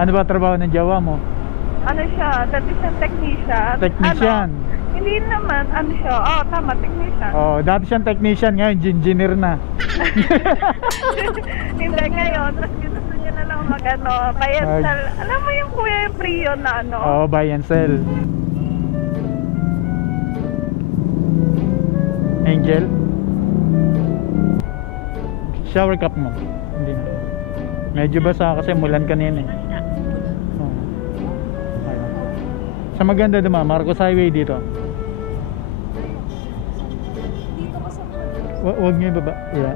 Ano ba trabaho ng jowa mo? Ano siya, dati siyang technician. Technician? Ano? Hindi naman, ano siya, tama, technician. Dati siyang technician, ngayon engineer na. Hindi ngayon, mas gusto niya na lang mag-ano, buy and sell. Alam mo yung kuya yung Prion na ano? Buy and sell. Angel? Shower cup mo? Hindi na. Medyo basa kasi mulan kanina eh. Sa maganda naman, Marcos Highway dito. Huwag niyo ibaba. Yeah.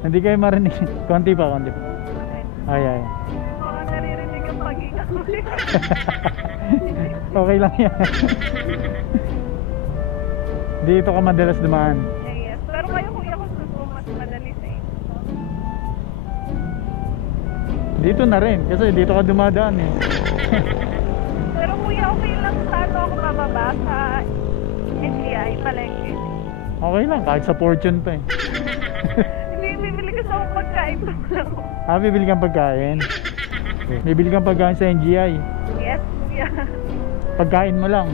Hindi kayo marinig. Konti pa. Ay. Baka naririnig ang pag-ingat. Okay lang yan. Dito ka madalas dumaan. Yes. Pero kayo kuya ko mas madalis eh. Dito na rin. Kasi dito ka dumadaan eh. Pero kuya, okay lang sa ano ako mababa sa NCI, palengke. Okay lang, kahit sa Fortune pa eh. Hindi, bibili ko sa pagkain pa lang. Bibili kang pagkain? Bibili kang pagkain sa NGI? Yes, kuya. Pagkain mo lang?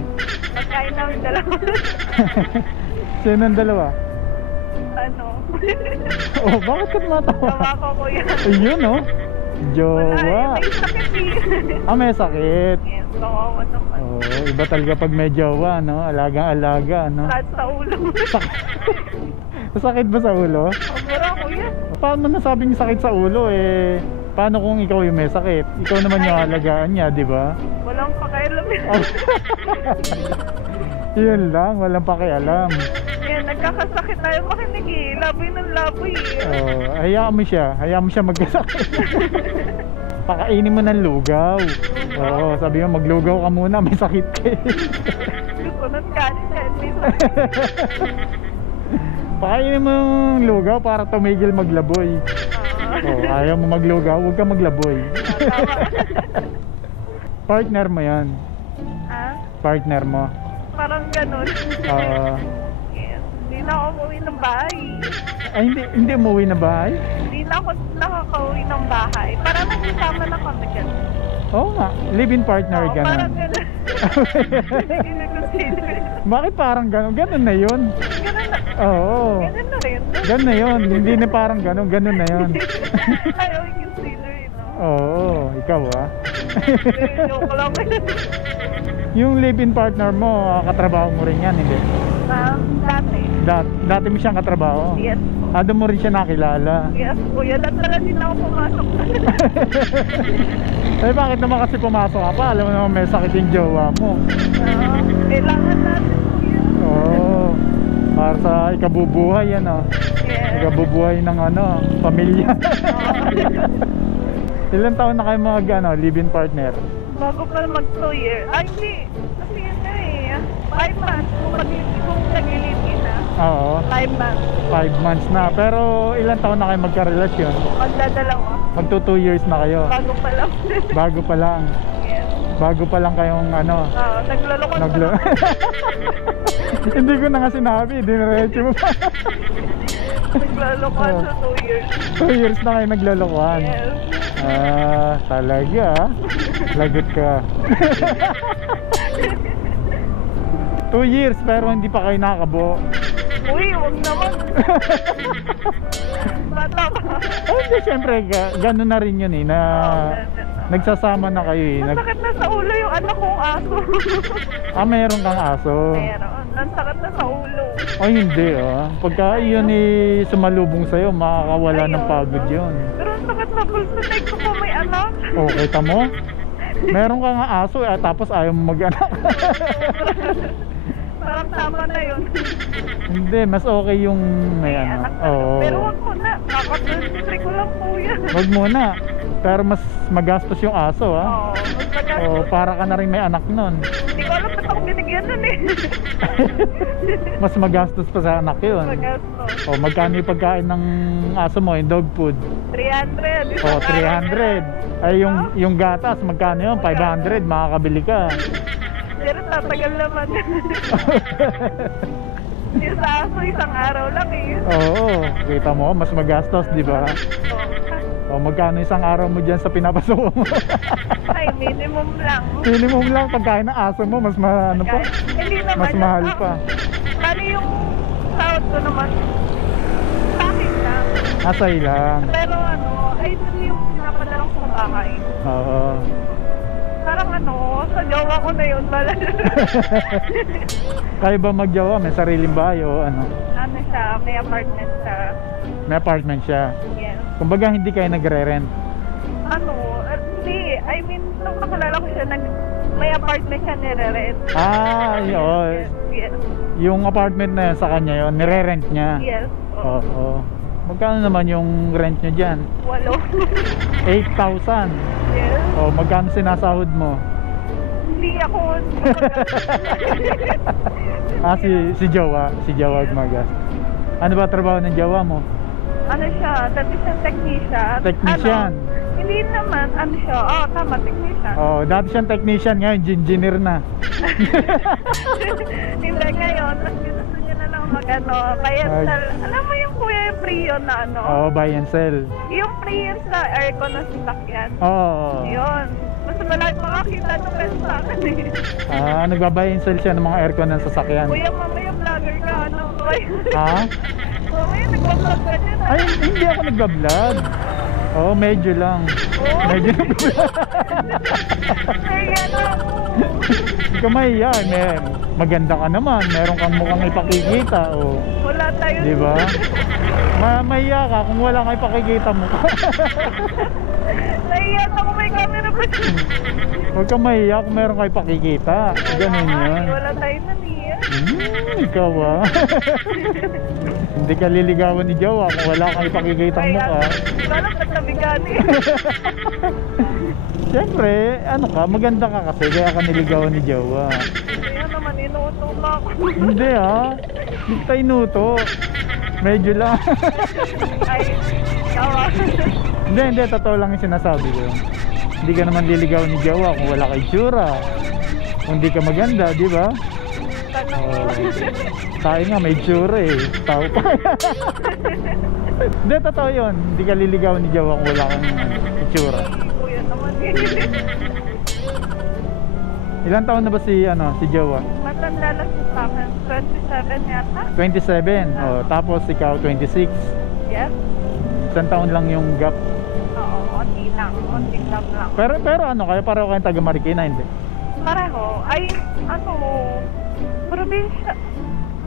Pagkain namin dalawa. Sino ang dalawa? Ano? Bakit ka tumatawa? Gawa ko kuya. Ayun jowa. Wala, may sakit eh. May sakit. Yes, kawawa naman. Iba talaga pag may jowa, no? Alagang-alaga, no? Sakit sa ulo. Sakit ba sa ulo? Mura kuya. Paano nasabing sakit sa ulo eh? Paano kung ikaw yung may sakit? Ikaw naman yung alagaan niya, di ba? Walang pakialam yun. Yun lang, walang pakialam. Yan, nagkakasakit tayo makinig eh. Laboy ng laboy eh. Hayaan mo siya magkasakit. Pakainin mo ng lugaw. Sabi mo maglugaw ka muna, may sakit ka eh. Gusto ng kanin eh, may sakit. Pakainin mo yung lugaw para tumigil maglaboy. Ayaw mo maglugaw, huwag ka maglaboy. Partner mo yan. Partner mo. Parang ganun. Yes. Hindi na ako umuwi ng bahay. Hindi umuwi na bahay? Hindi na ako nakakauwi ng bahay. Parang nagsasama na kami ganun. Nga, live-in partner ganun. Parang ganun. Bakit parang ganun? Ganun na yun. Ganun na. Ganun na rin. Ganun na yun. Hindi na parang ganun. Ganun na yun. Ayaw i-consider yun. Ikaw Joke lang. Yung live-in partner mo, katrabaho mo rin yan, hindi? Dati. Dati mo siyang katrabaho? Yes. Doon mo rin siya nakilala? Yes, kuya. Dati din ako pumasok. Bakit naman kasi pumasok ka pa? Alam mo naman may sakit yung jowa mo. Kailangan natin, kuya. Para sa ikabubuhay yan, Yes. Ikabubuhay ng pamilya. Ilan taon na kayo live-in partner? Bago pa mag 2 years. Hindi. Kasi yun na eh. 5 months. Kung nag-live-in na. 5 months. 5 months na. Pero ilan taon na kayo magkarelasyon? Magdadalawa. Magto 2 years na kayo? Bago pa lang. Bago pa lang? Yes. Bago pa lang kayong Naglolokon pa lang. Hindi ko na nga sinabi. Diniretso mo pa. Naglolokon sa 2 years. 2 years na kayo naglolokohan? Yes. Talaga lagot ka. 2 years pero hindi pa kayo nakakabuo. Uy, wag naman. Bata pa. Hindi, syempre gano'n na rin yun eh na nagsasama na kayo eh. Nasakit na sa ulo yung anak kong aso. Meron kang aso? Meron. Nasakit na sa ulo. Hindi pagka yun eh sumalubong sa'yo, makakawala ng pagod yun. Pero ang sakit na pulso, next ko pa may anak. Kita mo? Meron kang aso tapos ayaw mo mag-anak. Parang tama na yun. Hindi, mas okay yung may anak. Pero wag mo na. Nakapag-23 ko lang po yan. Wag muna. Pero mas magastos yung aso mas magastos. Para ka na rin may anak nun. Hindi ko alam ba't ako binigyan nun eh. Mas magastos pa sa anak yun. Magastos. Magkano yung pagkain ng aso mo, yung dog food? 300. 300. Ay yung gatas, magkano yun? 500, makakabili ka. Pero tatagal naman. Yung sa aso, isang araw lang eh. Kita mo, mas magastos, di ba? O magkano isang araw mo dyan sa pinapasuko mo? Ay, minimum lang. Minimum lang pagkain ng aso mo, mas ano pa? Hindi naman. Mas mahal pa. Bali yung sahod ko naman, sa akin lang. Asay lang. Pero ano, ay doon yung pinapadala ko sa bahay. Oo. Parang ano, sa jowa ko na yun. Kayo ba magjawa? May sariling bahay o ano? Ano siya, may apartment siya. May apartment siya. Yes. Kumbaga hindi kayo nagre-rent. Ano, hindi. I mean, nung nakalala ko siya, may apartment siya nire-rent. Ah, yun. Yes. Yung apartment na yun sa kanya yun, nire-rent niya. Yes. Oo. Magkano naman yung rent niya dyan? 8. 8,000. Yes. O magkano sinasahod mo? Hindi ako. Si Jowa. Si Jowa Agmagas. Ano ba trabaho ng Jowa mo? Ano siya, dati siyang technician. Technician? Ano, hindi naman, ano siya, tama, technician. Oh, dati siyang technician, ngayon engineer na. Hindi ngayon, mas gusto niya na lang mag-ano, buy and sell. Alam mo yung kuya yung pre-yo na ano? Oo, buy and sell. Yung pre-yo sa aircon ng sasakyan. Oo. Yun. Mas malaki makakita ng pesa sa akin eh. Nagbabuy and sell siya ng mga aircon ng sasakyan. Kuya, mamaya vlogger ka, ano? Ha? Mamaya nagbablog ka dyan. Ay, hindi ako nagbablog. Oo, medyo lang. Medyo lang. Ay, ano? Hindi ka mahiya, maganda ka naman, meron kang mukhang ipakikita. Oh. Wala tayo. Di ba? Mahiya ka kung wala kang ipakikita mo. Naiyan ako may camera pa siya. Huwag kang mahiya kung meron kang ipakikita. Ganun yun. Wala tayo naniya. Ikaw ah. Hindi ka liligawan ni Jowa kung wala kang ipakikita mo ka. Parang nagkabigani. Siyempre, ano ka, maganda ka kasi kaya ka niligawan ni Jowa. Kaya naman, inuuto na ako. Hindi ah, hindi tayo inuto. Medyo lang. Ay, tawa. Hindi, totoo lang yung sinasabi ko. Hindi ka naman liligawan ni Jowa kung wala kay tsura. Kung hindi ka maganda, di ba? Tayo nga may tsura eh. Tao pa. Hindi, totoo yun. Hindi ka liligawan ni Jowa kung wala kang itsura. Kuya naman eh. Ilan taon na ba si Jowa? Matanda lang siya sa akin. 27 yata. 27. Oh, tapos ikaw 26. Yes. Isang taon lang yung gap. Oo, onti lang. Onti lang lang. Pero ano kayo? Pareho kayong taga Marikina, hindi? Pareho. Ay, ano, probinsya.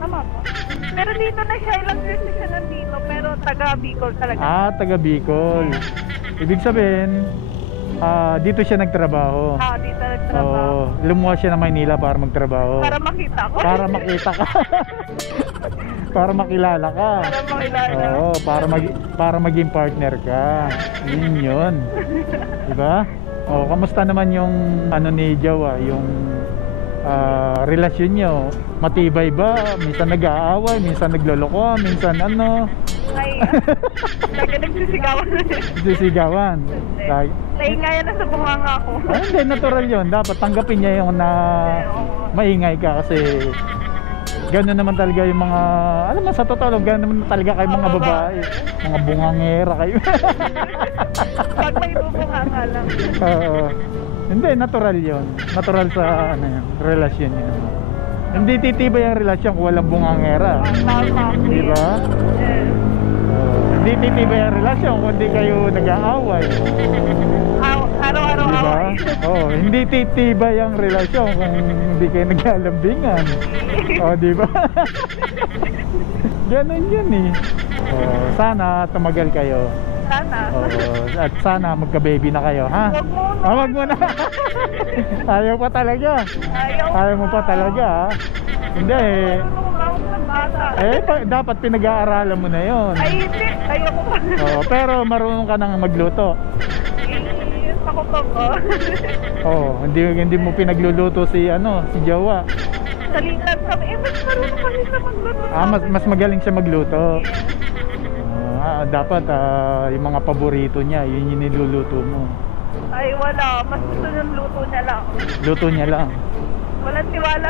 Tama po. Pero dito na siya. Ilang years na siya nandito. Pero taga Bicol talaga. Taga Bicol. Ibig sabihin, dito siya nagtrabaho. Dito nagtrabaho. Lumuwas siya ng Maynila para magtrabaho. Para makita ko. Para makita ka. Para makilala ka. Para makilala. Oo, para maging partner ka. Yun. Diba? Kamusta naman yung ni Jowa, yung relasyon nyo? Matibay ba? Minsan nag-aaway, minsan nagloloko, minsan ano? Ay, lagi nagsisigawan na yun. Sisigawan. Naingayan na sa bunganga ko. Hindi, natural yun. Dapat tanggapin niya yung na maingay ka kasi gano'n naman talaga yung mga, alam mo sa totoo, gano'n naman talaga kayo mga babae. Mga bungangera kayo. Pag may bubunganga lang. Hindi, natural yun. Natural sa relasyon yun. Hindi titibay ang relasyon kung walang bungangera. Tama. Diba? Yes. Hindi titibay ang relasyon kung hindi kayo nag-aaway. Araw-araw Diba? Hindi titibay ang relasyon kung hindi kayo naglalambingan. Diba? Ganun yun eh. Sana tumagal kayo. Sana. At sana magka-baby na kayo, ha? Wag mo na. Wag mo na. Ayaw pa talaga. Ayaw mo pa talaga, ha? Hindi eh. Dapat pinag-aaralan mo na yon. Ay, hindi. Ayaw ko pa. Pero marunong ka nang magluto. Ako pa po. Hindi mo pinagluluto si Jowa. Salitan kami. Mas marunong kasi siya magluto. Mas magaling siya magluto. Dapat yung mga paborito niya, yun yung niluluto mo. Ay, wala. Mas gusto yung luto niya lang. Luto niya lang. Walang tiwala.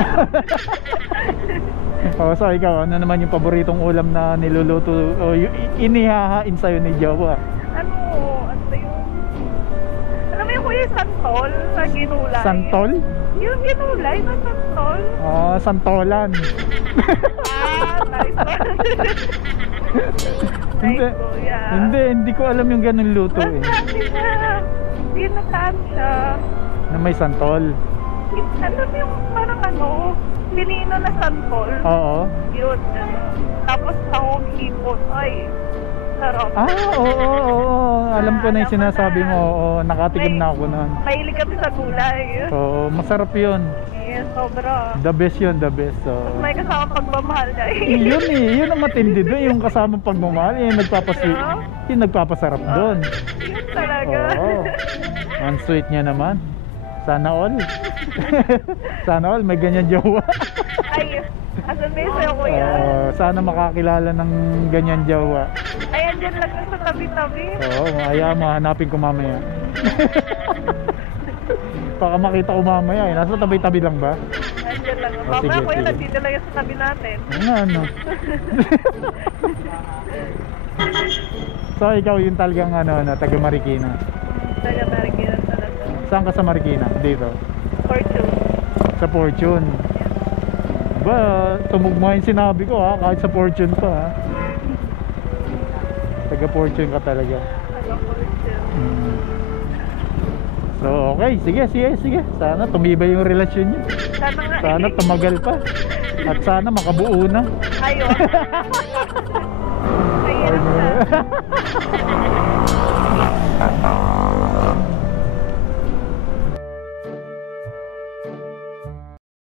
So ikaw, ano naman yung paboritong ulam na niluluto o inihahain sa'yo ni Jowa? Ano santol na ginulay. Santol? Yung ginulay na santol. Santolan. Nice one. Hindi. Nice, kuya. Hindi ko alam yung ganun luto eh. Masarap siya. Ginataan siya. Na may santol. Alam mo yung parang pinino na santol. Oo. Yun. Tapos sahog hipon. Ay, sarap. Oo. Alam ko na yung sinasabi mo. Oo, nakatikim na ako nun. Mahilig kami sa gulay. Oo, masarap yun. Yes, sobra. The best yun, the best. So, Tapos may kasama pagmamahal na yun ang matindi doon. Yung kasama pagmamahal, yung nagpapasarap doon. Yun talaga. Oo. Ang sweet niya naman. Sana all. Sana all, may ganyan jowa. Ay, asan ba yun sa'yo, kuya? Sana makakilala ng ganyan jowa. Ay, andyan lang sa tabi-tabi. Oo, hanapin ko mamaya. Baka makita ko mamaya eh. Nasa tabi-tabi lang ba? Andyan lang. Oh, Mamaya, sige, kuya, sige. nandito lang yung sa tabi natin. Ano? So, ikaw yung talagang taga Marikina. Taga-Marikina talaga. Saan ka sa Marikina? Dito? Fortune. Sa Fortune. Ba, tumugma yung sinabi ko ha, kahit sa Fortune pa ha. Taga Fortune ka talaga. Taga-Fortune. So, okay, sige. Sana tumibay yung relasyon niyo. Sana nga. Sana tumagal pa. At sana makabuo na. Ayun. Ayun na.